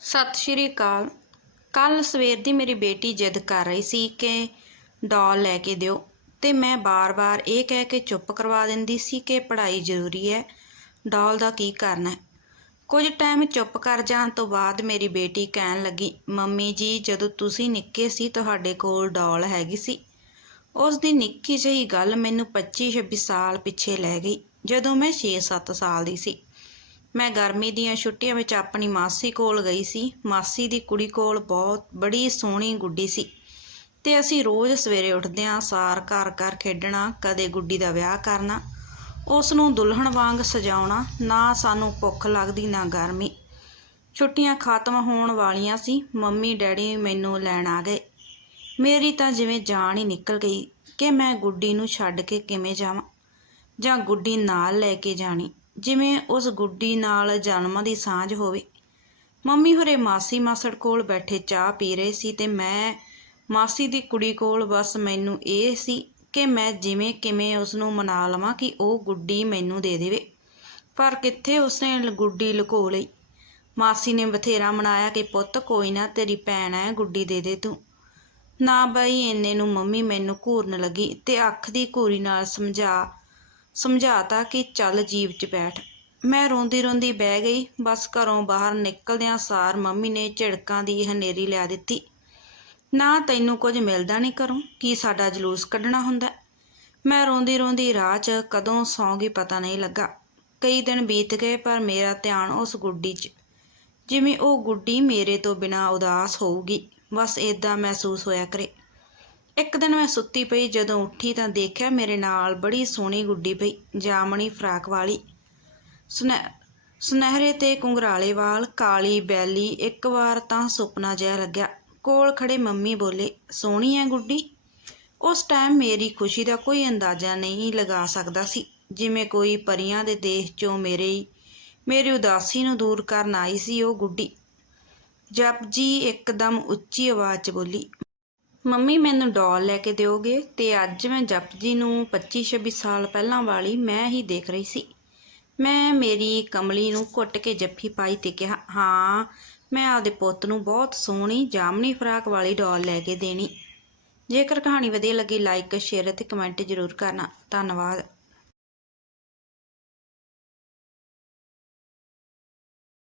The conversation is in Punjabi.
ਸਤਿ ਸ਼੍ਰੀ ਅਕਾਲ। ਕੱਲ ਸਵੇਰ ਦੀ ਮੇਰੀ ਬੇਟੀ ਜਿੱਦ ਕਰ ਰਹੀ ਸੀ ਕਿ ਡਾਲ ਲੈ ਕੇ ਦਿਓ ਤੇ ਮੈਂ ਬਾਰ-ਬਾਰ ਇਹ ਕਹਿ ਕੇ ਚੁੱਪ ਕਰਵਾ ਦਿੰਦੀ ਸੀ ਕਿ ਪੜ੍ਹਾਈ ਜ਼ਰੂਰੀ ਹੈ ਡਾਲ ਦਾ ਕੀ ਕਰਨਾ ਹੈ। ਕੁਝ ਟਾਈਮ ਚੁੱਪ ਕਰ ਜਾਣ ਤੋਂ ਬਾਅਦ ਮੇਰੀ ਬੇਟੀ ਕਹਿਣ ਲੱਗੀ, ਮੰਮੀ ਜੀ, ਜਦੋਂ ਤੁਸੀਂ ਨਿੱਕੇ ਸੀ ਤੁਹਾਡੇ ਕੋਲ ਡਾਲ ਹੈਗੀ ਸੀ। ਉਸ ਦੀ ਨਿੱਕੀ ਜਿਹੀ ਗੱਲ ਮੈਨੂੰ 25-26 ਸਾਲ ਪਿੱਛੇ ਲੈ ਗਈ, ਜਦੋਂ ਮੈਂ 6-7 ਸਾਲ ਦੀ ਸੀ। ਮੈਂ ਗਰਮੀ ਦੀਆਂ ਛੁੱਟੀਆਂ ਵਿੱਚ ਆਪਣੀ ਮਾਸੀ ਕੋਲ ਗਈ ਸੀ। ਮਾਸੀ ਦੀ ਕੁੜੀ ਕੋਲ ਬਹੁਤ ਬੜੀ ਸੋਹਣੀ ਗੁੱਡੀ ਸੀ ਤੇ ਅਸੀਂ ਰੋਜ਼ ਸਵੇਰੇ ਉੱਠਦਿਆਂ ਸਾਰ ਘਰ ਘਰ ਖੇਡਣਾ, ਕਦੇ ਗੁੱਡੀ ਦਾ ਵਿਆਹ ਕਰਨਾ ਉਸ ਨੂੰ ਦੁਲਹਨ ਵਾਂਗ ਸਜਾਉਣਾ, ਨਾ ਸਾਨੂੰ ਭੁੱਖ ਲੱਗਦੀ, ਨਾ ਗਰਮੀ। ਛੁੱਟੀਆਂ ਖਤਮ ਹੋਣ ਵਾਲੀਆਂ ਸੀ, ਮੰਮੀ ਡੈਡੀ ਮੈਨੂੰ ਲੈਣ ਆ ਗਏ। ਮੇਰੀ ਤਾਂ ਜਿਵੇਂ ਜਾਨ ਹੀ ਨਿਕਲ ਗਈ ਕਿ ਮੈਂ ਗੁੱਡੀ ਨੂੰ ਛੱਡ ਕੇ ਕਿਵੇਂ ਜਾਵਾਂ ਜਾਂ ਗੁੱਡੀ ਨਾਲ ਲੈ ਕੇ ਜਾਣੀ। ਜਿਵੇਂ ਉਸ ਗੁੱਡੀ ਨਾਲ ਜਨਮਾਂ ਦੀ ਸਾਂਝ ਹੋਵੇ। ਮੰਮੀ ਹੋਰੇ ਮਾਸੀ ਮਾਸੜ ਕੋਲ ਬੈਠੇ ਚਾਹ ਪੀ ਰਹੇ ਸੀ ਤੇ ਮੈਂ, ਮਾਸੀ ਦੀ ਕੁੜੀ ਕੋਲ ਬਸ ਮੈਨੂੰ ਇਹ ਸੀ ਕਿ ਮੈਂ ਜਿਵੇਂ ਕਿਵੇਂ ਉਸ ਨੂੰ ਮਨਾ ਲਵਾਂ ਕਿ ਉਹ ਗੁੱਡੀ ਮੈਨੂੰ ਦੇ ਦੇਵੇ। ਪਰ ਕਿੱਥੇ ਉਸਨੇ ਗੁੱਡੀ ਲੁਕੋ ਲਈ? ਮਾਸੀ ਨੇ ਬਥੇਰਾ ਮਨਾਇਆ ਕਿ ਪੁੱਤ ਕੋਈ ਨਾ, ਤੇਰੀ ਭੈਣ ਹੈ ਗੁੱਡੀ ਦੇ ਦੇ ਤੂੰ। ਨਾ ਬਈ, ਇੰਨੇ ਨੂੰ ਮੰਮੀ ਮੈਨੂੰ ਘੂਰਨ ਲੱਗੀ ਤੇ ਅੱਖ ਦੀ ਘੂਰੀ ਨਾਲ ਸਮਝਾ ਸਮਝਾਤਾ ਕਿ ਚੱਲ ਜੀਪ 'ਚ ਬੈਠ। ਮੈਂ ਰੋਂਦੀ ਰੋਂਦੀ ਬਹਿ ਗਈ, ਬਸ ਘਰੋਂ ਬਾਹਰ ਨਿਕਲਦਿਆਂ ਸਾਰ ਮੰਮੀ ਨੇ ਝਿੜਕਾਂ ਦੀ ਹਨੇਰੀ ਲਿਆ ਦਿੱਤੀ। ਨਾ ਤੈਨੂੰ ਕੁਝ ਮਿਲਦਾ ਨਹੀਂ ਘਰੋਂ, ਕੀ ਸਾਡਾ ਜਲੂਸ ਕੱਢਣਾ ਹੁੰਦਾ? ਮੈਂ ਰੋਂਦੀ ਰੋਂਦੀ ਰਾਹ 'ਚ ਕਦੋਂ ਸੌਂ ਗਈ ਪਤਾ ਨਹੀਂ ਲੱਗਾ। ਕਈ ਦਿਨ ਬੀਤ ਗਏ ਪਰ ਮੇਰਾ ਧਿਆਨ ਉਸ ਗੁੱਡੀ 'ਚ। ਜਿਵੇਂ ਉਹ ਗੁੱਡੀ ਮੇਰੇ ਤੋਂ ਬਿਨਾਂ ਉਦਾਸ ਹੋਊਗੀ, ਬਸ ਇਦਾਂ ਮਹਿਸੂਸ ਹੋਇਆ ਕਰੇ। ਇੱਕ ਦਿਨ ਮੈਂ ਸੁੱਤੀ ਪਈ, ਜਦੋਂ ਉੱਠੀ ਤਾਂ ਦੇਖਿਆ ਮੇਰੇ ਨਾਲ ਬੜੀ ਸੋਹਣੀ ਗੁੱਡੀ ਪਈ, ਜਾਮਣੀ ਫਰਾਕ ਵਾਲੀ। ਸੁਨਹਿ, ਸੁਨਹਿਰੇ ਤੇ ਕੁੰਗਰਾਲੇ ਵਾਲ, ਕਾਲੀ ਬੈਲੀ, ਇੱਕ ਵਾਰ ਤਾਂ ਸੁਪਨਾ ਜਿਹਾ ਲੱਗਿਆ। ਕੋਲ ਖੜੇ ਮੰਮੀ ਬੋਲੇ, ਸੋਹਣੀ ਐ ਗੁੱਡੀ? ਉਸ ਟਾਈਮ ਮੇਰੀ ਖੁਸ਼ੀ ਦਾ ਕੋਈ ਅੰਦਾਜ਼ਾ ਨਹੀਂ ਲਗਾ ਸਕਦਾ ਸੀ। ਜਿਵੇਂ ਕੋਈ ਪਰੀਆਂ ਦੇ ਦੇਸ਼ ਚੋਂ ਮੇਰੇ ਮੇਰੀ ਉਦਾਸੀ ਨੂੰ ਦੂਰ ਕਰਨ ਆਈ ਸੀ ਉਹ ਗੁੱਡੀ। ਜਪਜੀ ਇੱਕਦਮ ਉੱਚੀ ਆਵਾਜ਼ 'ਚ ਬੋਲੀ ਮੰਮੀ, ਮੈਨੂੰ ਡੋਲ ਲੈ ਕੇ ਦਿਓਗੇ ਤੇ ਅੱਜ ਮੈਂ ਜਪਜੀ ਨੂੰ 25-26 ਸਾਲ ਪਹਿਲਾਂ ਵਾਲੀ ਮੈਂ ਹੀ ਦੇਖ ਰਹੀ ਸੀ। ਮੈਂ ਮੇਰੀ ਕਮਲੀ ਨੂੰ ਘੁੱਟ ਕੇ ਜੱਫੀ ਪਾਈ ਤੇ ਕਿਹਾ, ਹਾਂ, ਮੈਂ ਆਪਦੇ ਪੁੱਤ ਨੂੰ ਬਹੁਤ ਸੋਹਣੀ ਜਾਮਨੀ ਫਰਾਕ ਵਾਲੀ ਡੋਲ ਲੈ ਕੇ ਦੇਣੀ। ਜੇਕਰ ਕਹਾਣੀ ਵਧੀਆ ਲੱਗੀ ਲਾਈਕ ਸ਼ੇਅਰ ਅਤੇ ਕਮੈਂਟ ਜ਼ਰੂਰ ਕਰਨਾ। ਧੰਨਵਾਦ।